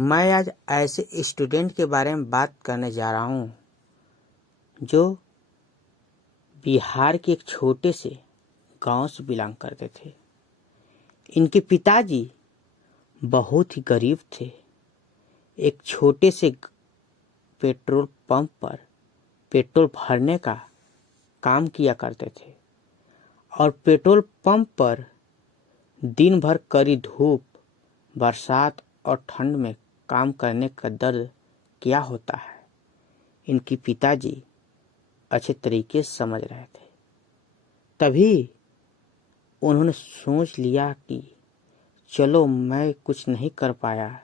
मैं आज ऐसे स्टूडेंट के बारे में बात करने जा रहा हूँ जो बिहार के एक छोटे से गांव से बिलोंग करते थे। इनके पिताजी बहुत ही गरीब थे। एक छोटे से पेट्रोल पंप पर पेट्रोल भरने का काम किया करते थे और पेट्रोल पंप पर दिन भर कड़ी धूप, बरसात और ठंड में काम करने का दर्द क्या होता है, इनके पिताजी अच्छे तरीके से समझ रहे थे। तभी उन्होंने सोच लिया कि चलो, मैं कुछ नहीं कर पाया,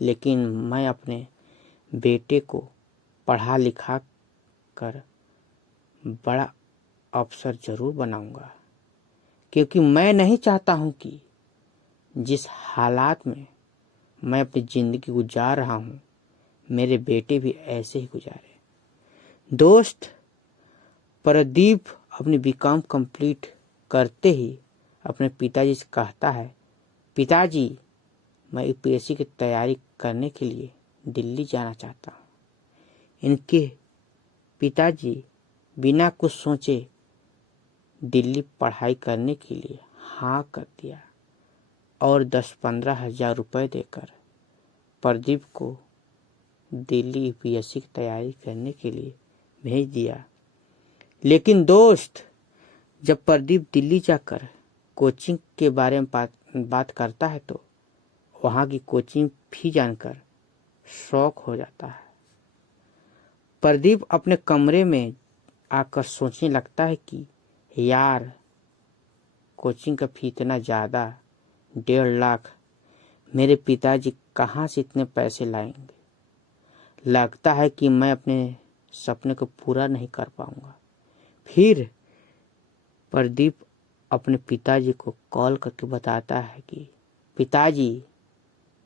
लेकिन मैं अपने बेटे को पढ़ा लिखा कर बड़ा अफसर जरूर बनाऊंगा, क्योंकि मैं नहीं चाहता हूं कि जिस हालात में मैं अपनी जिंदगी गुजार रहा हूं, मेरे बेटे भी ऐसे ही गुजारे। दोस्त, प्रदीप अपनी बीकॉम कंप्लीट करते ही अपने पिताजी से कहता है, पिताजी, मैं यूपीएससी की तैयारी करने के लिए दिल्ली जाना चाहता हूँ। इनके पिताजी बिना कुछ सोचे दिल्ली पढ़ाई करने के लिए हाँ कर दिया और 10-15 हज़ार रुपये देकर प्रदीप को दिल्ली यूपीएससी की तैयारी करने के लिए भेज दिया। लेकिन दोस्त, जब प्रदीप दिल्ली जाकर कोचिंग के बारे में बात करता है तो वहाँ की कोचिंग फी जानकर शौक हो जाता है। प्रदीप अपने कमरे में आकर सोचने लगता है कि यार, कोचिंग का फी इतना ज़्यादा, 1.5 लाख, मेरे पिताजी कहाँ से इतने पैसे लाएंगे। लगता है कि मैं अपने सपने को पूरा नहीं कर पाऊंगा। फिर प्रदीप अपने पिताजी को कॉल करके बताता है कि पिताजी,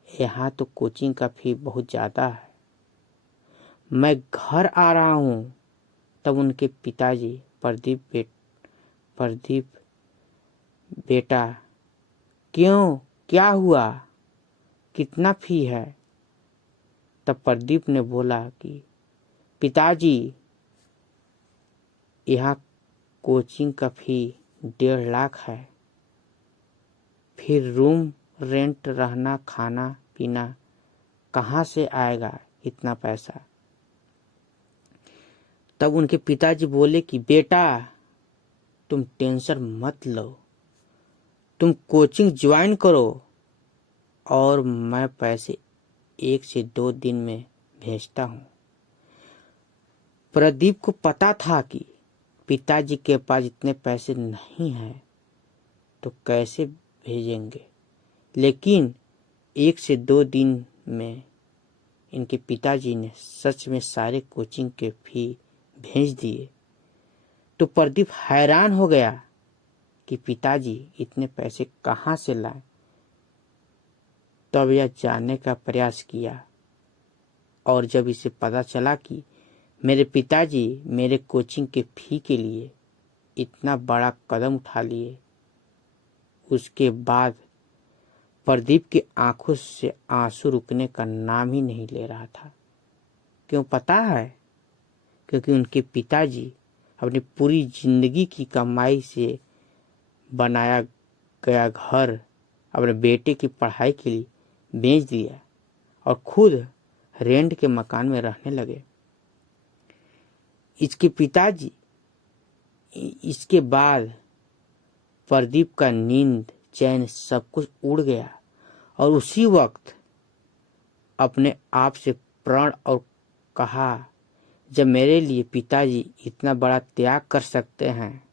यहाँ तो कोचिंग का फी बहुत ज़्यादा है, मैं घर आ रहा हूँ। तब उनके पिताजी प्रदीप, बेटा, क्यों, क्या हुआ, कितना फी है? तब प्रदीप ने बोला कि पिताजी, यहाँ कोचिंग का फी 1.5 लाख है, फिर रूम रेंट, रहना, खाना पीना कहाँ से आएगा इतना पैसा? तब उनके पिताजी बोले कि बेटा, तुम टेंशन मत लो, तुम कोचिंग ज्वाइन करो और मैं पैसे 1 से 2 दिन में भेजता हूँ। प्रदीप को पता था कि पिताजी के पास इतने पैसे नहीं हैं तो कैसे भेजेंगे, लेकिन 1 से 2 दिन में इनके पिताजी ने सच में सारे कोचिंग के फी भेज दिए। तो प्रदीप हैरान हो गया कि पिताजी इतने पैसे कहाँ से लाए। तब यह जानने का प्रयास किया और जब इसे पता चला कि मेरे पिताजी मेरे कोचिंग के फी के लिए इतना बड़ा कदम उठा लिए, उसके बाद प्रदीप की आंखों से आंसू रुकने का नाम ही नहीं ले रहा था। क्यों पता है? क्योंकि उनके पिताजी अपनी पूरी जिंदगी की कमाई से बनाया गया घर अपने बेटे की पढ़ाई के लिए बेच दिया और खुद रेंट के मकान में रहने लगे। इसके बाद प्रदीप का नींद, चैन सब कुछ उड़ गया और उसी वक्त अपने आप से प्रण और कहा, जब मेरे लिए पिताजी इतना बड़ा त्याग कर सकते हैं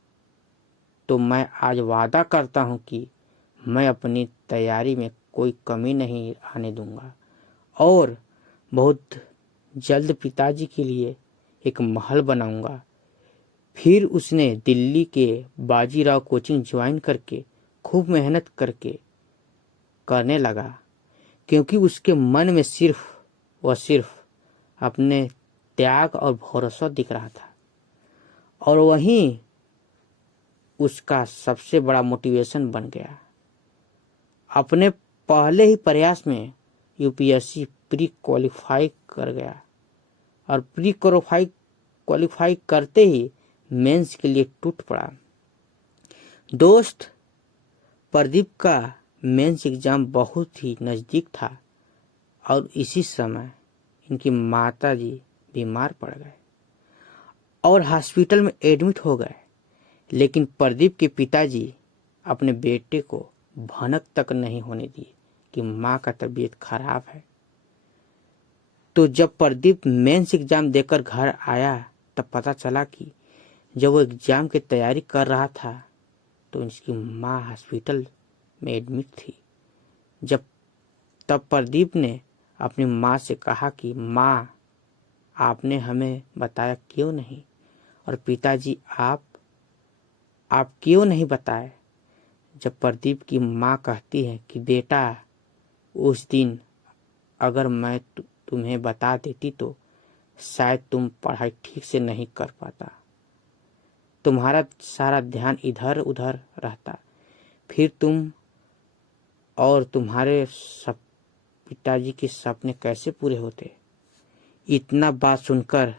तो मैं आज वादा करता हूं कि मैं अपनी तैयारी में कोई कमी नहीं आने दूंगा और बहुत जल्द पिताजी के लिए एक महल बनाऊंगा। फिर उसने दिल्ली के बाजीराव कोचिंग ज्वाइन करके खूब मेहनत करने लगा, क्योंकि उसके मन में सिर्फ अपने त्याग और भरोसा दिख रहा था। और वहीं उसका सबसे बड़ा मोटिवेशन बन गया। अपने पहले ही प्रयास में यूपीएससी प्री क्वालिफाई कर गया और प्री क्वालिफाई करते ही मेंस के लिए टूट पड़ा। दोस्त, प्रदीप का मेंस एग्जाम बहुत ही नज़दीक था और इसी समय इनकी माताजी बीमार पड़ गए और हॉस्पिटल में एडमिट हो गए। लेकिन प्रदीप के पिताजी अपने बेटे को भनक तक नहीं होने दिए कि माँ का तबीयत खराब है। तो जब प्रदीप मेंस एग्जाम देकर घर आया तब पता चला कि जब वो एग्जाम की तैयारी कर रहा था तो उसकी माँ हॉस्पिटल में एडमिट थी। तब प्रदीप ने अपनी माँ से कहा कि माँ, आपने हमें बताया क्यों नहीं? और पिताजी आप क्यों नहीं बताए? जब प्रदीप की माँ कहती है कि बेटा, उस दिन अगर मैं तुम्हें बता देती तो शायद तुम पढ़ाई ठीक से नहीं कर पाता, तुम्हारा सारा ध्यान इधर उधर रहता, फिर तुम और तुम्हारे सब पिताजी के सपने कैसे पूरे होते। इतना बात सुनकर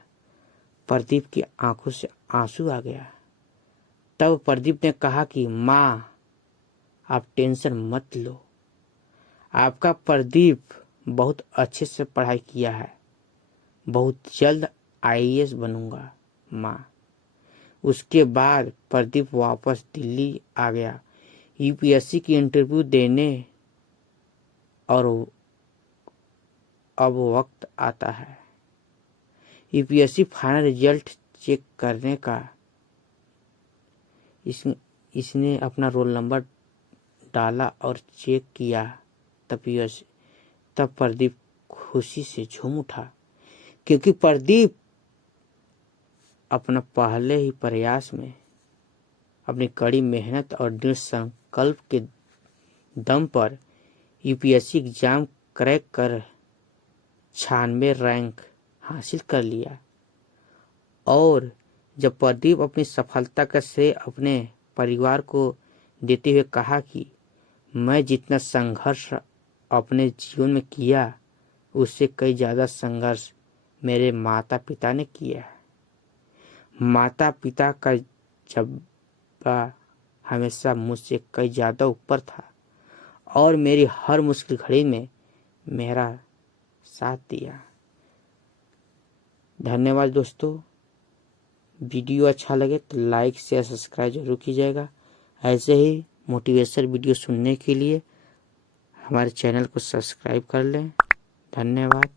प्रदीप की आंखों से आंसू आ गया। तब प्रदीप ने कहा कि माँ, आप टेंशन मत लो, आपका प्रदीप बहुत अच्छे से पढ़ाई किया है, बहुत जल्द आईएएस बनूंगा माँ। उसके बाद प्रदीप वापस दिल्ली आ गया यूपीएससी की इंटरव्यू देने और अब वक्त आता है यूपीएससी फाइनल रिजल्ट चेक करने का। इसने अपना रोल नंबर डाला और चेक किया। तब प्रदीप खुशी से झूम उठा, क्योंकि प्रदीप अपना पहले ही प्रयास में अपनी कड़ी मेहनत और दृढ़ संकल्प के दम पर यूपीएससी एग्जाम क्रैक कर 96 रैंक हासिल कर लिया। और जब प्रदीप अपनी सफलता का श्रेय अपने परिवार को देते हुए कहा कि मैं जितना संघर्ष अपने जीवन में किया उससे कई ज़्यादा संघर्ष मेरे माता पिता ने किया है। माता पिता का जज्बा हमेशा मुझसे कई ज़्यादा ऊपर था और मेरी हर मुश्किल घड़ी में मेरा साथ दिया। धन्यवाद दोस्तों। वीडियो अच्छा लगे तो लाइक शेयर सब्सक्राइब जरूर कीजिएगा। ऐसे ही मोटिवेशनल वीडियो सुनने के लिए हमारे चैनल को सब्सक्राइब कर लें। धन्यवाद।